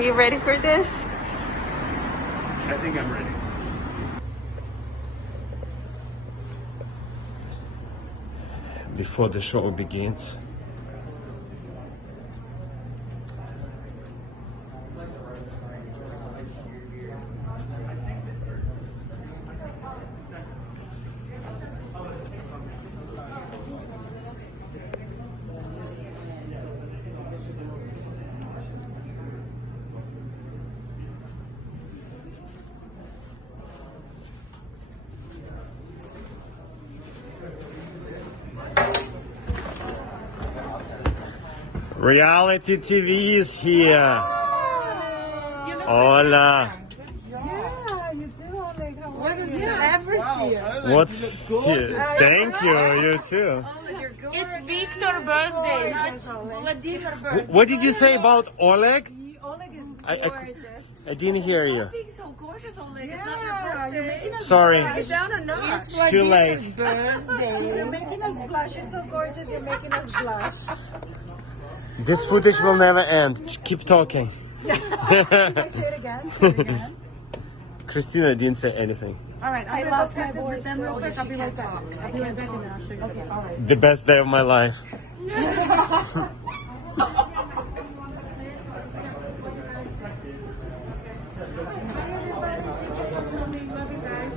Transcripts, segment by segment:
Are you ready for this? I think I'm ready. Before the show begins. Reality TV is here. Hola. Yeah, you do, Oleg. What is celebrity? What's here? Thank you. You too. It's Victor's birthday, not Vladimir's birthday. What did you say about Oleg? Oleg is gorgeous. I didn't hear you. Being so gorgeous, Oleg. Yeah, it's not your you're birthday. making us Sorry. blush. Down a notch. It's Too Vladimir's late. birthday. You're making us blush. You're so gorgeous. You're making us blush. This footage will never end. Keep talking. Say it again. Say it again. Kristina didn't say anything. All right. I lost my voice, Then real so quick. I'll be right back. talk. I'll be right back and I'll show you. Okay. All right. The best day of my life.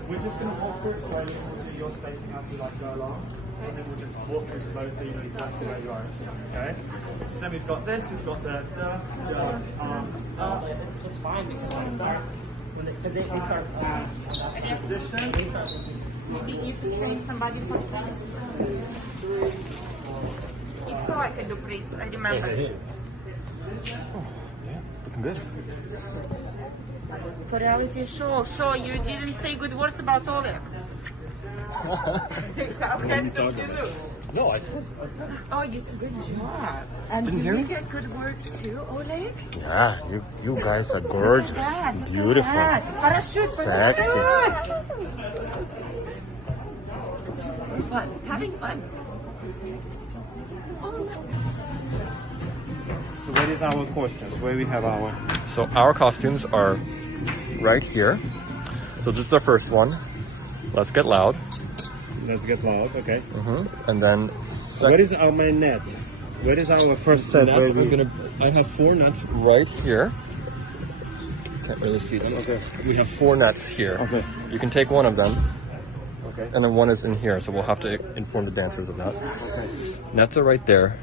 We're just going to walk through it slowly. We'll do your spacing as we like go along. And then we'll just walk through slow so you know exactly where you are. Okay? So then we've got this, we've got the arms up. It's fine because when it starts, when they start Position. Maybe you can train somebody for this. It's so I can do praise. I remember. Looking good. For reality show, so you didn't say good words about Oleg. How handsome you look. No, I said. Oh, you said good job. And Didn't do hear you me? get good words too, Oleg? Yeah, you guys are gorgeous, beautiful, Parachute. sexy. Fun. Having fun. So where is our costumes? Where we have our? So our costumes are right here. So this is the first one. Let's get loud. Let's get loud, okay. And then What is our main net? Where is our first set? nuts, Where I'm gonna I have 4 nuts. right here. Can't really see them. Okay. We have 4 nets here. Okay. You can take one of them, Okay. and then one is in here. So we'll have to inform the dancers of that. Okay. Nets are right there.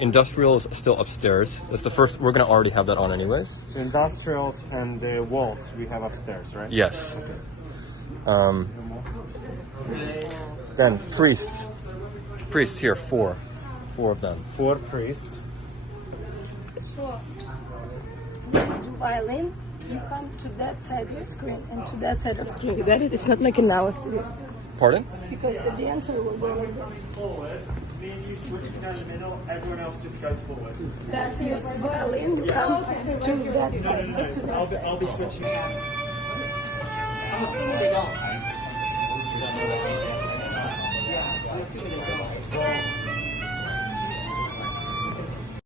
Industrial is still upstairs. That's the first. We're gonna already have that on anyways. So industrials and the waltz we have upstairs, right? Yes. Okay. Then priests. Priests here, 4 of them. 4 priests. So, when you do violin, you come to that side of the screen and to that side of the screen. You got it? It's not like in our studio. Pardon? Because the dancer will go. Forward. Me and you switch down the middle. Everyone else just goes forward. That's your violin. You come to that side. No. To that I'll be switching. I'm assuming they don't. I'm assuming they don't.